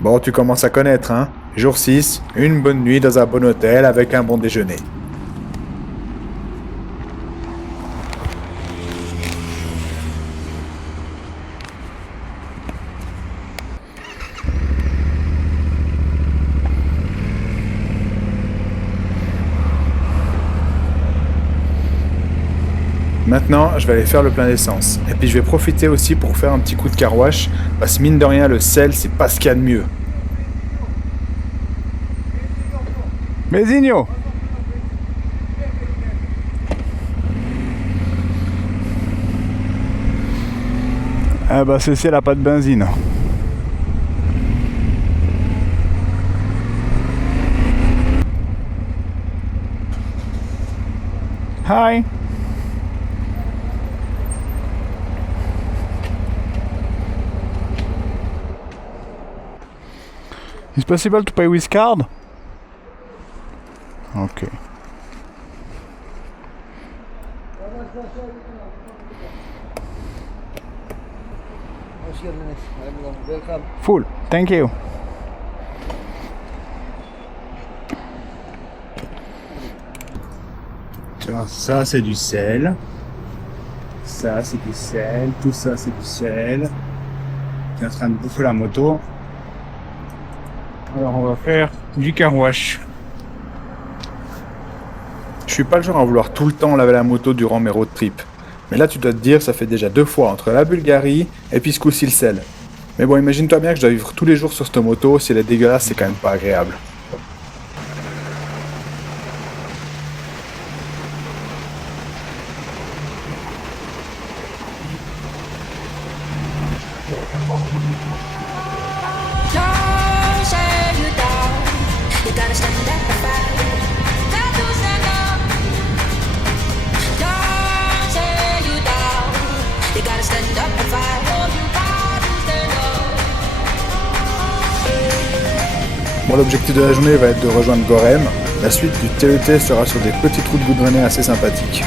Bon, tu commences à connaître, hein. Jour 6, une bonne nuit dans un bon hôtel avec un bon déjeuner. Maintenant, je vais aller faire le plein d'essence. Et puis je vais profiter aussi pour faire un petit coup de car wash, parce que mine de rien, le sel, c'est pas ce qu'il y a de mieux. Mesigno! Ah bah ceci, elle a pas de benzine. Hi! Is possible to pay with card? Okay. Welcome. Full, thank you. Alors, ça c'est du sel. Ça c'est du sel. Tout ça c'est du sel. Tu es en train de bouffer la moto. Alors on va faire du car wash. Je suis pas le genre à vouloir tout le temps laver la moto durant mes road trips. Mais là tu dois te dire, ça fait déjà 2 fois entre la Bulgarie et puis ce coup-ci le sel. Mais bon, imagine-toi bien que je dois vivre tous les jours sur cette moto, si elle est dégueulasse, c'est quand même pas agréable. Don't say you down. You gotta stand up and fight. Got to stand up. Don't say you down. You gotta stand up and fight. Oh, you got to stand up. Bon, l'objectif de la journée va être de rejoindre Gorem. La suite du TET sera sur des petites routes goudronnées assez sympathiques.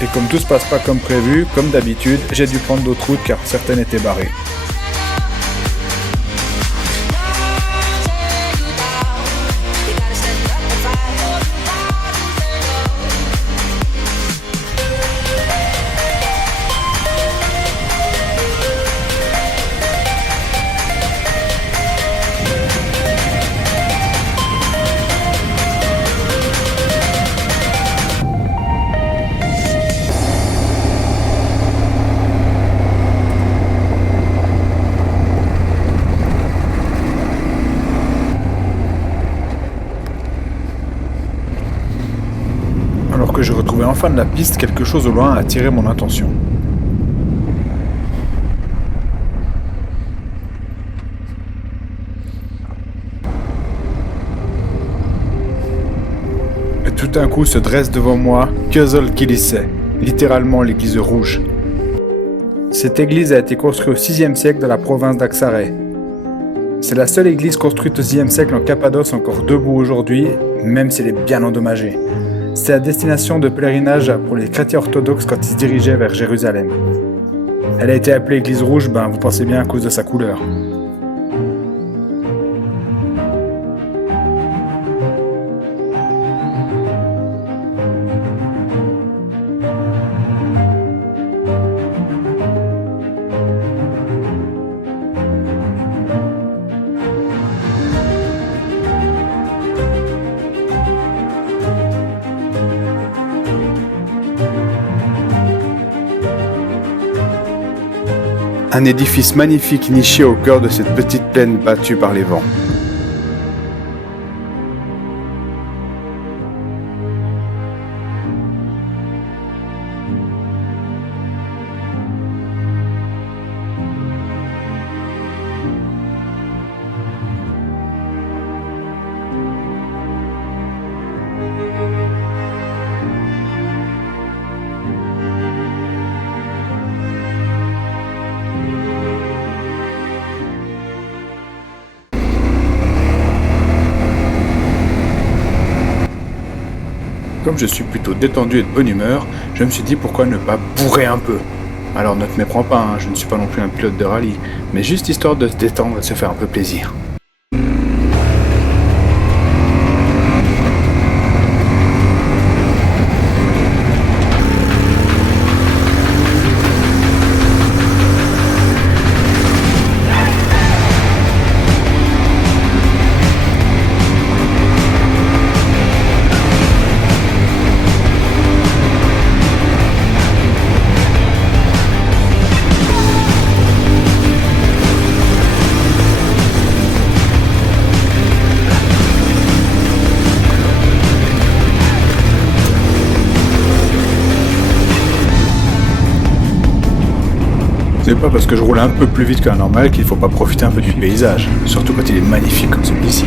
Et comme tout se passe pas comme prévu, comme d'habitude, j'ai dû prendre d'autres routes car certaines étaient barrées. Alors que je retrouvais enfin de la piste, quelque chose au loin a attiré mon attention. Et tout d'un coup se dresse devant moi Kızıl Kilise, littéralement l'église rouge. Cette église a été construite au 6e siècle dans la province d'Aksaray. C'est la seule église construite au 6e siècle en Cappadoce encore debout aujourd'hui, même si elle est bien endommagée. C'est la destination de pèlerinage pour les chrétiens orthodoxes quand ils se dirigeaient vers Jérusalem. Elle a été appelée Église rouge, vous pensez bien à cause de sa couleur. Un édifice magnifique niché au cœur de cette petite plaine battue par les vents. Comme je suis plutôt détendu et de bonne humeur, je me suis dit pourquoi ne pas bourrer un peu. Alors ne te méprends pas, hein, je ne suis pas non plus un pilote de rallye, mais juste histoire de se détendre et de se faire un peu plaisir. C'est pas parce que je roule un peu plus vite qu'un normal qu'il faut pas profiter un peu du paysage, surtout quand il est magnifique comme celui-ci.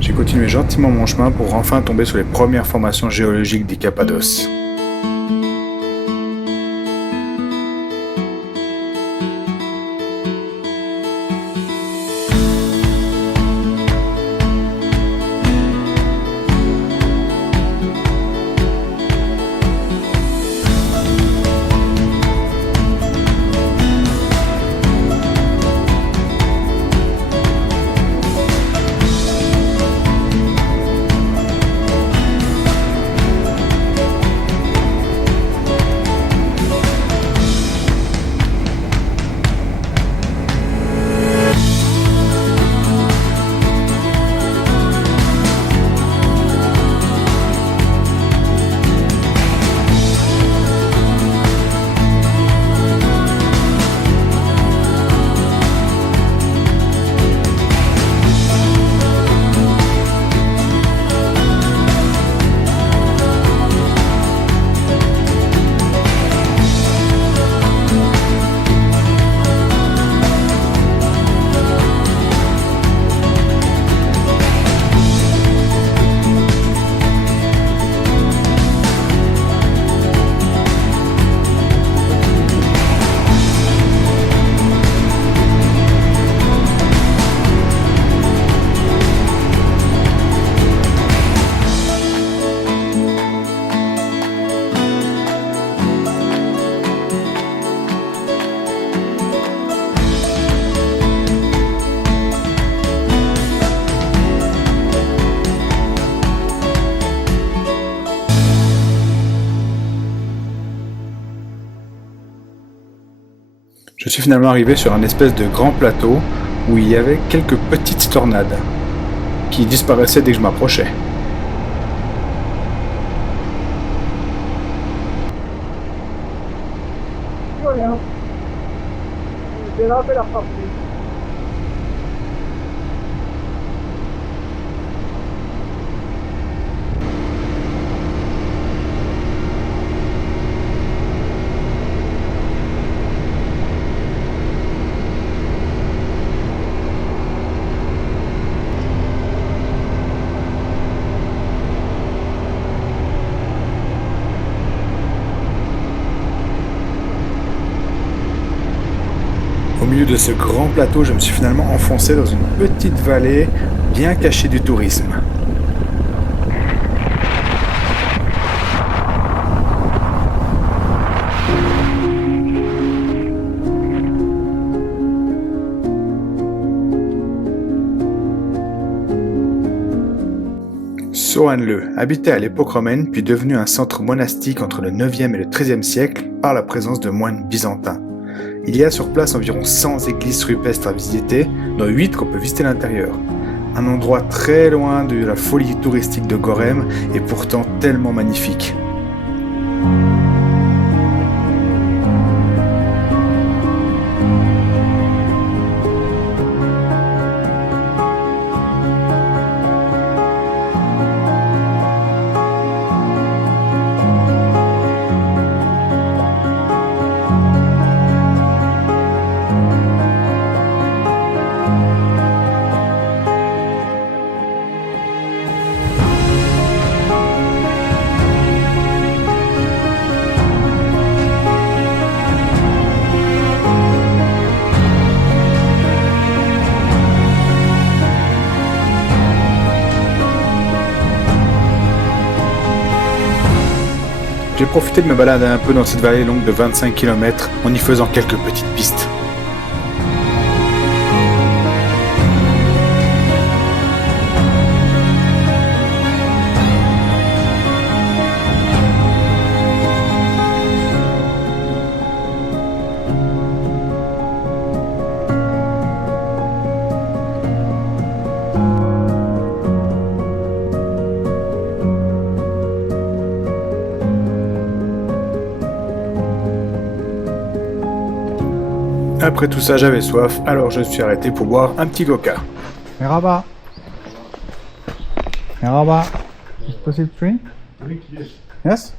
J'ai continué gentiment mon chemin pour enfin tomber sur les premières formations géologiques des Cappadoce. Je suis finalement arrivé sur un espèce de grand plateau où il y avait quelques petites tornades qui disparaissaient dès que je m'approchais. Rien. J'ai raté la partie. Au milieu de ce grand plateau, je me suis finalement enfoncé dans une petite vallée bien cachée du tourisme. Soanle habitait à l'époque romaine puis devenu un centre monastique entre le 9e et le 13e siècle par la présence de moines byzantins. Il y a sur place environ 100 églises rupestres à visiter, dont 8 qu'on peut visiter à l'intérieur. Un endroit très loin de la folie touristique de Gorem et pourtant tellement magnifique. J'ai profité de me balader un peu dans cette vallée longue de 25 km en y faisant quelques petites pistes. Après tout ça, j'avais soif, alors je me suis arrêté pour boire un petit coca. Merhaba. Merhaba. Is it possible to drink? Yes?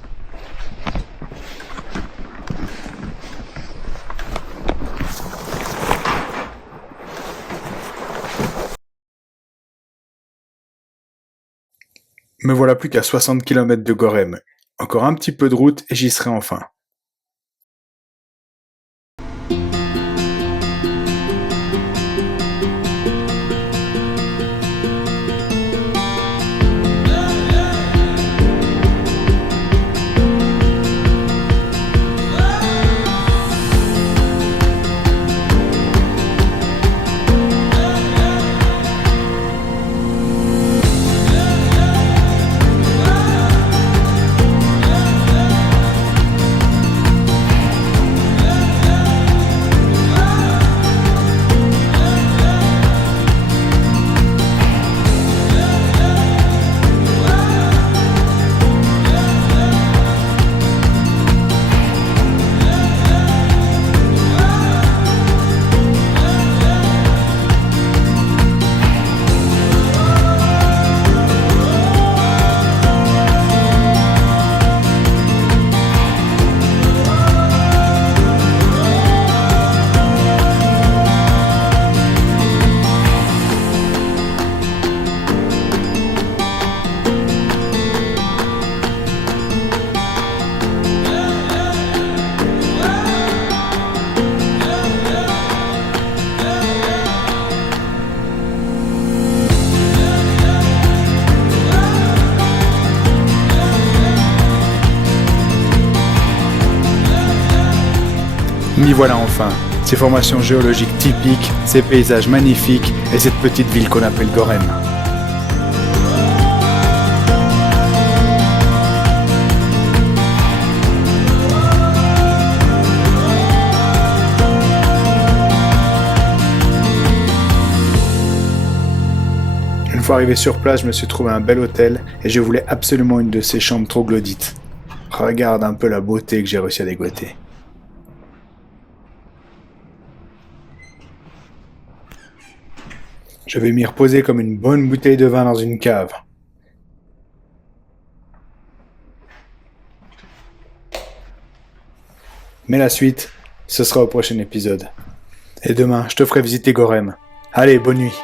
Me voilà plus qu'à 60 km de Gorem. Encore un petit peu de route et j'y serai enfin. M'y voilà enfin, ces formations géologiques typiques, ces paysages magnifiques et cette petite ville qu'on appelle Gorem. Une fois arrivé sur place, je me suis trouvé un bel hôtel et je voulais absolument une de ces chambres troglodytes. Regarde un peu la beauté que j'ai réussi à dégoter. Je vais m'y reposer comme une bonne bouteille de vin dans une cave. Mais la suite, ce sera au prochain épisode. Et demain, je te ferai visiter Gorem. Allez, bonne nuit.